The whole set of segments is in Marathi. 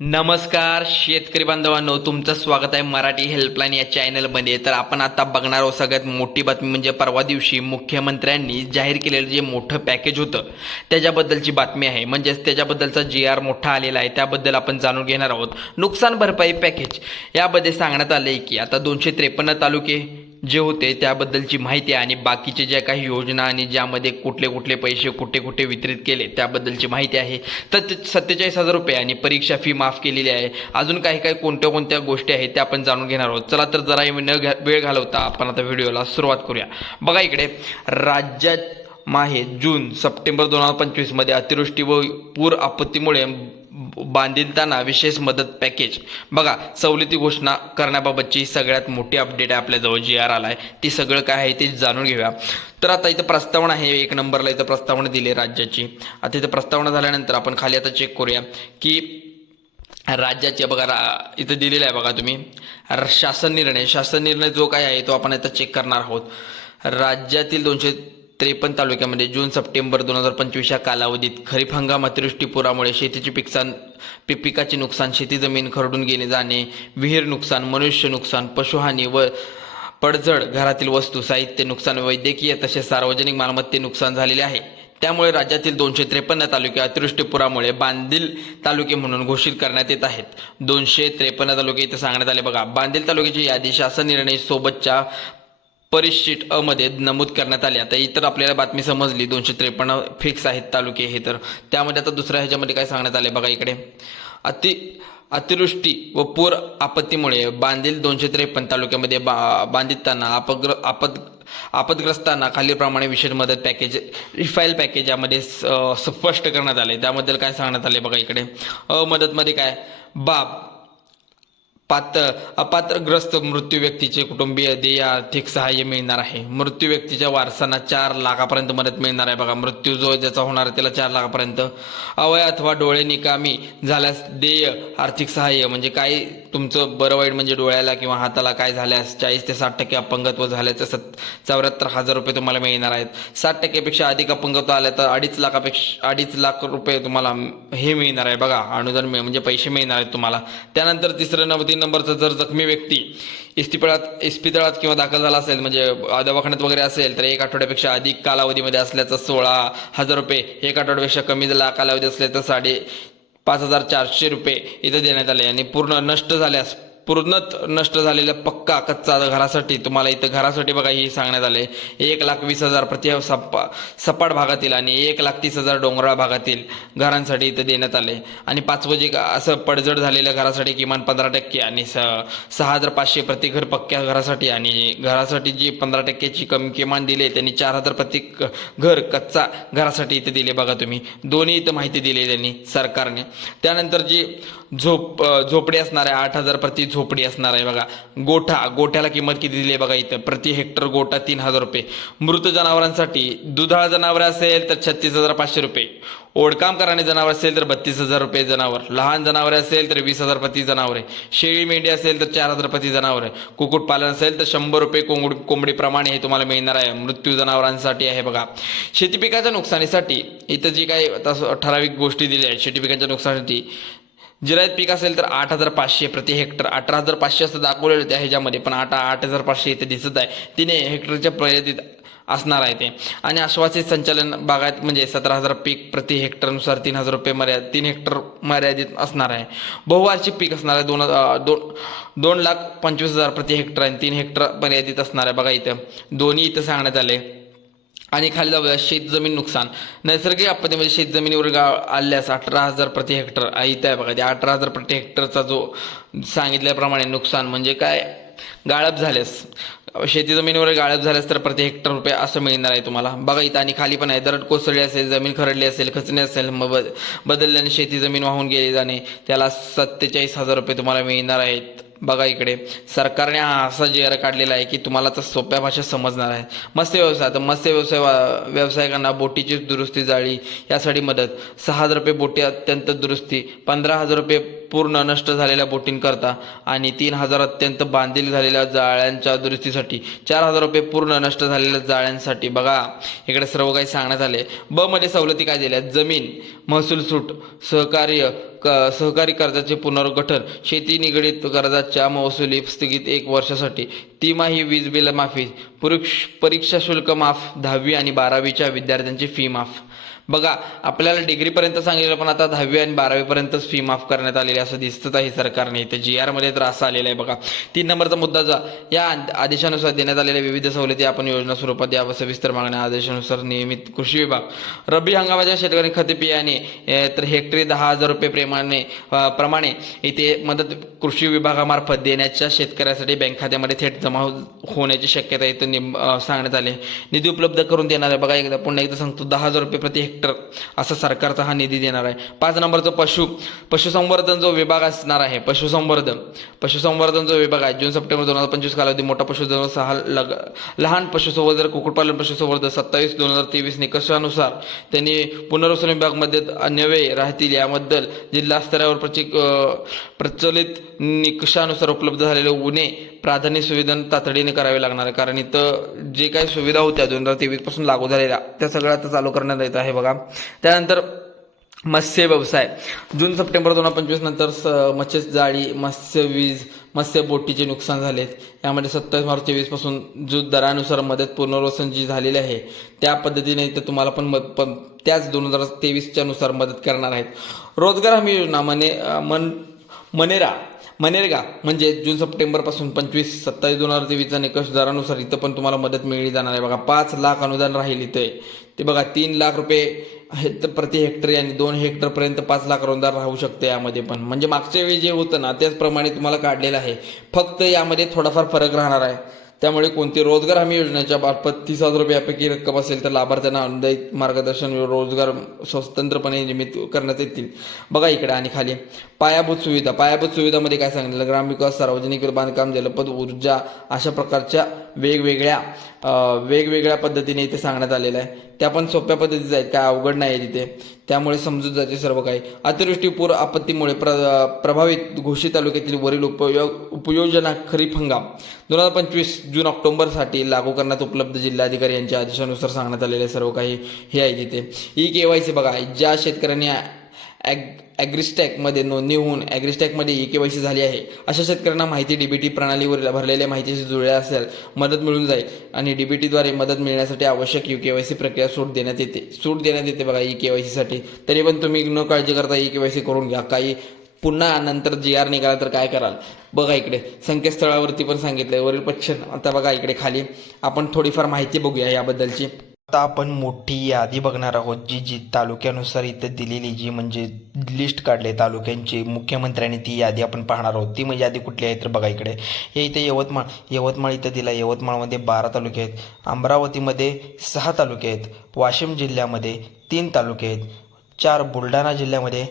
नमस्कार शेतकरी बांधवांनो तुमचं स्वागत आहे मराठी हेल्पलाईन या चॅनलमध्ये तर आपण आता बघणार आहोत सगळ्यात मोठी बातमी म्हणजे परवा दिवशी मुख्यमंत्र्यांनी जाहीर केलेलं जे मोठं पॅकेज होतं त्याच्याबद्दलची बातमी आहे. म्हणजेच त्याच्याबद्दलचा जी आर मोठा आलेला आहे त्याबद्दल आपण जाणून घेणार आहोत. नुकसान भरपाई पॅकेज यामध्ये सांगण्यात आलं आहे की आता दोनशे त्रेपन्न तालुके जे होते त्याबद्दलची माहिती आहे आणि बाकीचे ज्या काही योजना आणि ज्यामध्ये कुठले कुठले पैसे कुठे कुठे वितरित केले त्याबद्दलची माहिती आहे. तर ते सत्तेचाळीस हजार रुपये आणि परीक्षा फी माफ केलेली आहे. अजून काही काही कोणत्या कोणत्या गोष्टी आहेत त्या आपण जाणून घेणार आहोत. चला तर जरा न घा वेळ घालवता आपण आता व्हिडिओला सुरुवात करूया. बघा इकडे राज्यात माहे जून सप्टेंबर दोन हजार पंचवीसमध्ये अतिवृष्टी व पूर आपत्तीमुळे बांधिलताना विशेष मदत पॅकेज बघा सवलती घोषणा करण्याबाबतची सगळ्यात मोठी अपडेट आहे आपल्याजवळ जी आर आला आहे ती सगळं काय आहे ते जाणून घेऊया. तर आता इथं प्रस्तावना आहे एक नंबरला इथं प्रस्तावना दिली आहे राज्याची. आता इथं प्रस्तावना झाल्यानंतर आपण खाली आता चेक करूया की राज्याचे बघा रा इथं दिलेलं आहे बघा तुम्ही. शासन निर्णय. शासन निर्णय जो काय आहे तो आपण आता चेक करणार आहोत. राज्यातील दोनशे त्रेपन्न तालुक्यामध्ये जून सप्टेंबर दोन हजार पंचवीस या कालावधीत खरीप हंगाम अतिवृष्टी पुरामुळे शेतीचे पिकसान पिकाचे नुकसान शेती जमीन खरडून गेले जाणे विहीर नुकसान मनुष्य नुकसान पशुहानी व पडझड घरातील वस्तू साहित्य नुकसान वैद्यकीय तसेच सार्वजनिक मालमत्ते नुकसान झालेले आहे. त्यामुळे राज्यातील दोनशे त्रेपन्न तालुके अतिवृष्टीपुरामुळे बांधील तालुके म्हणून घोषित करण्यात येत आहेत. दोनशे त्रेपन्न तालुके इथे सांगण्यात आले बघा. बांधील तालुक्याची यादी शासन निर्णय सोबतच्या परिशिट अमध्ये नमूद करण्यात आले. आता इतर आपल्याला बातमी समजली. दोनशे त्रेपन्न फिक्स आहेत तालुके हे तर. त्यामध्ये आता दुसऱ्या ह्याच्यामध्ये काय सांगण्यात आले बघा इकडे. अति अतिवृष्टी व पूर आपत्तीमुळे बांधील दोनशे त्रेपन्न तालुक्यामध्ये बा बांधितांना आपग्र आपद आपदग्रस्तांना खालीलप्रमाणे विशेष मदत पॅकेज रिफाईल पॅकेज यामध्ये स- स्पष्ट करण्यात आले त्याबद्दल काय सांगण्यात आले बघा इकडे. अ मदतमध्ये काय? बाब पात्र अपात्रग्रस्त मृत्यू व्यक्तीचे कुटुंबीय देय आर्थिक सहाय्य मिळणार आहे. मृत्यू व्यक्तीच्या वारसांना चार लाखापर्यंत मदत मिळणार आहे. बघा मृत्यू जो ज्याचा होणार आहे त्याला चार लाखापर्यंत अवय अथवा डोळे निकामी झाल्यास देय आर्थिक सहाय्य. म्हणजे काय तुमचं बरं वाईट म्हणजे डोळ्याला किंवा हाताला काय झाल्यास चाळीस ते साठ टक्के अपंगत्व झाल्याचं सत चौऱ्याहत्तर हजार रुपये तुम्हाला मिळणार आहेत. साठ टक्केपेक्षा अधिक अपंगत्व आल्या तर अडीच लाखापेक्षा अडीच लाख रुपये तुम्हाला हे मिळणार आहे. बघा अनुदान मिळ म्हणजे पैसे मिळणार आहेत तुम्हाला. त्यानंतर तिसरं नवती तीन नंबरचा जर जखमी व्यक्ती इस्पितळात इस्पितळात किंवा दाखल झाला असेल म्हणजे दवाखान्यात वगैरे असेल तर एक आठवड्यापेक्षा अधिक कालावधीमध्ये असल्याचं सोळा हजार रुपये एक आठवड्यापेक्षा कमी झाला कालावधी असले तर साडे पाच हजार चारशे रुपये इथं देण्यात आले आणि पूर्ण नष्ट झाल्यास पूर्णत नष्ट झालेल्या पक्का कच्चा घरासाठी तुम्हाला इथं घरासाठी बघा ही सांगण्यात आले एक लाख वीस हजार प्रति सपा सपाट भागातील आणि एक लाख तीस हजार डोंगराळ भागातील घरांसाठी इथं देण्यात आले आणि पाचवं जे का- असं पडझड झालेल्या घरासाठी किमान पंधरा टक्के आणि स सहा हजार पाचशे प्रति घर पक्क्या घरासाठी आणि घरासाठी जी पंधरा टक्क्याची कमी किमान दिले त्यांनी चार हजार प्रति घर कच्चा घरासाठी इथे दिले बघा तुम्ही. दोन्ही इथं माहिती दिली त्यांनी सरकारने. त्यानंतर जी झोप झोपडे झोपडी आठ हजार प्रति झोपडी असणार आहे बघा. गोठा गोठ्याला किंमत किती दिली आहे बघा इथं? प्रति हेक्टर गोठा तीन हजार रुपये. मृत जनावरांसाठी दुधाळ जनावर असेल तर छत्तीस हजार पाचशे रुपये. ओढकाम करणारे जनावर असेल तर बत्तीस हजार रुपये जनावर. लहान जनावर असेल तर वीस हजार प्रति जनावरे शेळी मेंढी असेल तर चार हजार प्रति जनावरे कुक्कुटपालन असेल तर शंभर रुपये कोंबडी कोंबडीप्रमाणे हे तुम्हाला मिळणार आहे. मृत्यू जनावरांसाठी आहे बघा. शेती पिकाच्या नुकसानीसाठी इथं जी काही ठराविक गोष्टी दिल्या आहेत शेती पिकाच्या नुकसानीसाठी जिरायत पीक असेल तर आठ हजार पाचशे प्रति हेक्टर अठरा हजार पाचशे असं दाखवलेलं त्या ह्याच्यामध्ये पण आठ आठ हजार पाचशे इथे दिसत आहे. तिने हेक्टरच्या प्रयतीत असणार आहे ते. आणि आश्वासित संचालन बागायत म्हणजे सतरा हजार पीक प्रति हेक्टरनुसार तीन हजार रुपये मर्यादित तीन हेक्टर मर्यादित असणार आहे. बहुवार्षिक पीक असणार आहे दोन दोन दोन लाख पंचवीस हजार प्रति हेक्टर आणि तीन हेक्टर मर्यादित असणार आहे बघा इथं. दोन्ही इथं सांगण्यात आले. आणि खाली जाऊया शेतजमीन नुकसान. नैसर्गिक आपत्तीमध्ये शेतजमिनीवर गाव आल्यास अठरा हजार प्रति हेक्टर आ, इथं आहे बघा अठरा हजार प्रति हेक्टरचा जो सांगितल्याप्रमाणे नुकसान म्हणजे काय? गाळप झाल्यास. शेती जमिनीवर गाळप झाल्यास तर प्रति हेक्टर रुपये असं मिळणार आहे तुम्हाला. बघा इथं आणि खाली पण आहे. दरड कोसळली असेल जमीन खरडली असेल खचणे असेल मग बदलल्याने शेती जमीन वाहून गेली जाणे त्याला सत्तेचाळीस हजार रुपये तुम्हाला मिळणार आहेत. बघा इकडे. सरकारने हा असा जी आर काढलेला आहे की तुम्हाला तर सोप्या भाषेत समजणार आहे. मत्स्य व्यवसाय तर मत्स्य व्यवसाय वा- व्यावसायिकांना बोटीची दुरुस्ती जाळी यासाठी मदत. सहा हजार रुपये बोटी अत्यंत दुरुस्ती पंधरा हजार रुपये पूर्ण नष्ट झालेल्या बोटींकरता आणि तीन हजार अत्यंत बांधील झालेल्या जाळ्यांच्या दुरुस्तीसाठी चार हजार रुपये पूर्ण नष्ट झालेल्या जाळ्यांसाठी. बघा इकडे सर्व काही सांगण्यात आले. ब मध्ये सवलती काय दिल्या? जमीन महसूल सूट सहकार्य क सहकारी कर्जाचे पुनर्गठन शेती निगडीत कर्जाच्या महसुली स्थगित एक वर्षासाठी. तिमाही वीज बिल माफी पुरुष परीक्षा शुल्क माफ दहावी आणि बारावीच्या विद्यार्थ्यांची फी माफ. बघा आपल्याला डिग्रीपर्यंत सांगितलं पण आता दहावी आणि बारावीपर्यंतच फी माफ करण्यात आलेली असं दिसतच आहे सरकारने. इथे जी आरमध्ये तर असं आलेलं आहे बघा. तीन नंबरचा मुद्दा जा या आदेशानुसार देण्यात आलेल्या विविध सवलती आपण योजना स्वरूपात यावर सविस्तर मागण्या आदेशानुसार नियमित कृषी विभाग. रब्बी हंगामाच्या शेतकरी खते बियाणे तर हेक्टरी दहा हजार रुपये प्रमाणे प्रमाणे इथे मदत कृषी विभागामार्फत देण्याच्या शेतकऱ्यासाठी बँक खात्यामध्ये थेट जमा हो- होण्याची शक्यता इथं निम- सांगण्यात आली निधी उपलब्ध करून देणार आहे बघा एकदा पुन्हा एकदा सांगतो दहा हजार रुपये प्रति हेक्टर असा सरकारचा हा निधी देणार आहे. पाच नंबरचं पशु पशुसंवर्धन जो विभाग असणार आहे पशुसंवर्धन पशुसंवर्धन जो विभाग आहे जून सप्टेंबर दोन हजार पंचवीस कालावधी मोठा पशुधन सहा लग लहान पशुसंवर्धन कुक्कुटपालन पशुसंवर्धन सत्तावीस दोन हजार तेवीस निकषानुसार त्यांनी पुनर्वसन विभागमध्ये नवे राहतील. याबद्दल जिल्हा स्तरावर प्रचिक प्रचलित निकषानुसार उपलब्ध झालेले उणे प्राधान्य सुविधा तातडीने करावे लागणार आहे. कारण इथं जे काही सुविधा होत्या दोन हजार तेवीसपासून लागू झालेल्या त्या सगळ्या आता चालू करण्यात येत आहे बघा. त्यानंतर मत्स्य व्यवसाय. जून सप्टेंबर दोन हजार पंचवीस नंतर स मत्स्य जाळी मत्स्य वीज मत्स्य बोटीचे नुकसान झालेत. यामध्ये सत्तावीस मार्च तेवीसपासून जो दरानुसार मदत पुनर्वसन जी झालेली आहे त्या पद्धतीने इथं तुम्हाला पण मद पण त्याच दोन हजार तेवीसच्या नुसार मदत करणार आहेत. रोजगार हमी योजना मने मन मनेरा मनेरगा म्हणजे जून सप्टेंबरपासून पंचवीस सत्तावीस दोन हजार तेवीसचा निकष दरानुसार इथं पण तुम्हाला मदत मिळली जाणार आहे. बघा पाच लाख अनुदान राहील इथे. ते बघा तीन लाख रुपये हे तर प्रति हेक्टर आणि दोन हेक्टरपर्यंत पाच लाख अनुदान राहू शकते यामध्ये पण. म्हणजे मागच्या वेळी जे होतं ना त्याचप्रमाणे तुम्हाला काढलेलं आहे. फक्त यामध्ये थोडाफार फरक राहणार आहे. त्यामुळे कोणती रोजगार हमी योजनेच्या मार्फत तीस हजार रुपयापैकी रक्कम असेल तर लाभार्थ्यांना अनुदायित मार्गदर्शन रोजगार स्वतंत्रपणे निर्मित करण्यात येतील. बघा इकडे आणि खाली. पायाभूत सुविधा. पायाभूत सुविधामध्ये काय सांगितलं? ग्रामविकास सार्वजनिक बांधकाम जलपद ऊर्जा अशा प्रकारच्या वेगवेगळ्या वेगवेगळ्या पद्धतीने इथे सांगण्यात आलेलं आहे. त्या पण सोप्या पद्धतीचं आहेत काय अवघड नाही आहे तिथे. त्यामुळे समजून जाते सर्व काही. अतिवृष्टी पूर आपत्तीमुळे प्र प्रभावित घोषित तालुक्यातील वरील उपयोग उपयोजना खरीप हंगाम. दोन हजार पंचवीस जून ऑक्टोबरसाठी लागू करण्यात उपलब्ध जिल्हाधिकारी यांच्या आदेशानुसार सांगण्यात आलेले सर्व काही हे आहे तिथे. ई के वाय सी बघा ज्या शेतकऱ्यांनी ॲग ॲग्रिस्टॅकमध्ये नोंदणी होऊन ॲग्रिस्टॅकमध्ये ई के वाय सी झाली आहे. अशा शेतकऱ्यांना माहिती डीबीटी प्रणालीवर भरलेल्या माहितीशी जुळल्या असेल मदत मिळून जाईल आणि डीबीटीद्वारे मदत मिळण्यासाठी आवश्यक यू के वाय सी प्रक्रिया सूट देण्यात येते. सूट देण्यात येते बघा ई के वाय सीसाठी. तरी पण तुम्ही न काळजी करता ई के वाय सी करून घ्या. काही पुन्हा नंतर जी आर निघाला तर काय कराल? बघा इकडे संकेतस्थळावरती पण सांगितलं वरील पश्चिम आता बघा इकडे खाली. आपण थोडीफार माहिती बघूया याबद्दलची. आता आपण मोठी यादी बघणार आहोत जी जी तालुक्यानुसार इथं दिलेली जी म्हणजे लिस्ट काढले तालुक्यांची मुख्यमंत्र्यांनी ती यादी आपण पाहणार आहोत. ती म्हणजे यादी कुठली आहे तर बघा इकडे. हे इथे यवतमाळ यवतमाळ इथं दिला यवतमाळमध्ये बारा तालुके आहेत. अमरावतीमध्ये सहा तालुके आहेत. वाशिम जिल्ह्यामध्ये तीन तालुके आहेत. चार बुलढाणा जिल्ह्यामध्ये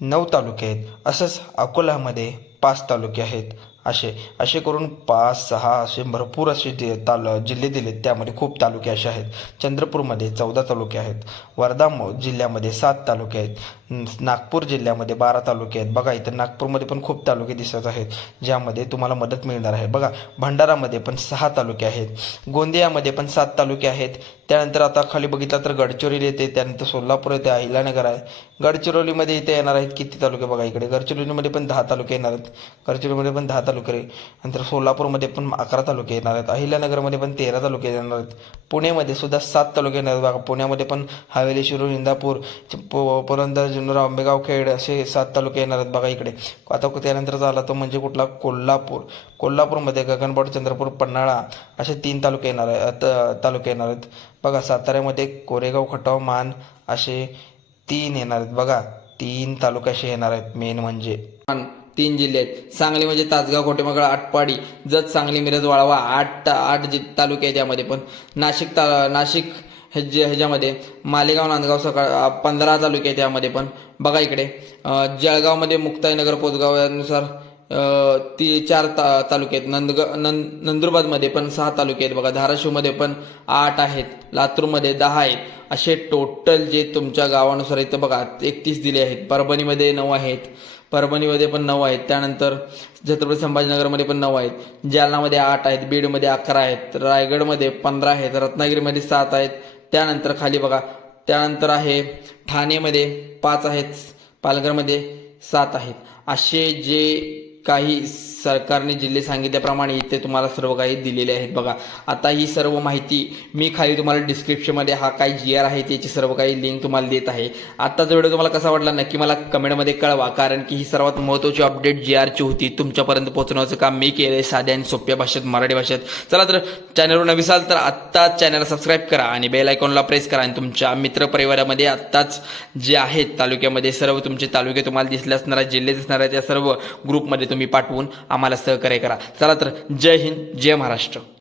नऊ तालुके आहेत. असंच अकोल्यामध्ये पाच तालुके आहेत. असे असे करून पाच सहा असे भरपूर असे जे ताल जिल्हे दिलेत त्यामध्ये खूप तालुके असे आहेत. चंद्रपूरमध्ये चौदा तालुके आहेत. वर्धा जिल्ह्यामध्ये सात तालुके आहेत. नागपूर जिल्ह्यामध्ये बारा तालुके आहेत. बघा इथं नागपूरमध्ये पण खूप तालुके दिसत आहेत ज्यामध्ये तुम्हाला मदत मिळणार आहे. बघा भंडारामध्ये पण सहा तालुके आहेत. गोंदियामध्ये पण सात तालुके आहेत. त्यानंतर आता खाली बघितलं तर गडचिरोली येते त्यानंतर सोलापूर येते अहिलानगर आहे. गडचिरोलीमध्ये इथे येणार आहेत किती तालुके बघा इकडे. गडचिरोलीमध्ये पण दहा तालुके येणार आहेत. गडचिरोलीमध्ये पण दहा तालुके आहे. नंतर सोलापूरमध्ये पण अकरा तालुके येणार आहेत. अहिल्यानगरमध्ये पण तेरा तालुके येणार आहेत. पुण्यामध्ये सुद्धा सात तालुके येणार आहेत. बघा पुण्यामध्ये पण हवेली शिरूर इंदापूर पुरंदर जुन्नर आंबेगाव खेड असे सात तालुके येणार आहेत बघा इकडे. आता त्यानंतर झाला तो म्हणजे कुठला? कोल्हापूर. कोल्हापूरमध्ये गगनबाट चंद्रपूर पन्हाळा असे तीन तालुके येणार आहेत. तालुके येणार आहेत. बघा साताऱ्यामध्ये कोरेगाव खटाव मान असे तीन येणार आहेत. बघा तीन तालुके असे येणार आहेत. मेन म्हणजे. तीन जिल्हे आहेत. सांगली म्हणजे तासगाव कोटेमगळ आटपाडी जत सांगली मिरज वाळवा आठ आठ जि तालुके आहेत यामध्ये पण नाशिक ता नाशिक ह्याच्या ह्याच्यामध्ये मालेगाव नांदगाव सकाळ पंधरा तालुके आहेत यामध्ये पण. बघा इकडे जळगावमध्ये मुक्ताईनगर पोचगाव यानुसार ती चार ता तालुके आहेत. नंदग नंद नंदुरबारमध्ये पण सहा तालुके आहेत. बघा धाराशिवमध्ये पण आठ आहेत. लातूरमध्ये दहा आहेत. असे टोटल जे तुमच्या गावानुसार इथं बघा एकतीस दिले आहेत. परभणीमध्ये नऊ आहेत. परभणीमध्ये पण नऊ आहेत. त्यानंतर छत्रपती संभाजीनगरमध्ये पण नऊ आहेत. जालनामध्ये आठ आहेत. बीडमध्ये अकरा आहेत. रायगडमध्ये पंधरा आहेत. रत्नागिरीमध्ये सात आहेत. त्यानंतर खाली बघा. त्यानंतर आहे ठाणेमध्ये पाच आहेत. पालघरमध्ये सात आहेत. असे जे काही सरकारने जिल्हे सांगितल्याप्रमाणे इथे तुम्हाला सर्व काही दिलेले आहेत बघा. आता ही सर्व माहिती मी खाली तुम्हाला डिस्क्रिप्शनमध्ये हा काय जी आर आहे त्याची सर्व काही लिंक तुम्हाला देत आहे. आत्ताचा व्हिडिओ तुम्हाला कसा वाटला नक्की मला कमेंटमध्ये कळवा कारण की ही सर्वात महत्त्वाची अपडेट जी आरची होती. तुमच्यापर्यंत पोहोचवण्याचं काम मी केलं आहे साध्या आणि सोप्या भाषेत मराठी भाषेत. चला तर चॅनलवर नविसाल तर आत्ताच चॅनलला सबस्क्राईब करा आणि बेल आयकॉनला प्रेस करा आणि तुमच्या मित्रपरिवारामध्ये आत्ताच जे आहेत तालुक्यामध्ये सर्व तुमचे तालुके तुम्हाला दिसले असणाऱ्या जिल्हे दिसणार आहे त्या सर्व ग्रुपमध्ये तुम्ही पाठवून आम्हाला सहकार्य करा. चला तर जय हिंद जय महाराष्ट्र.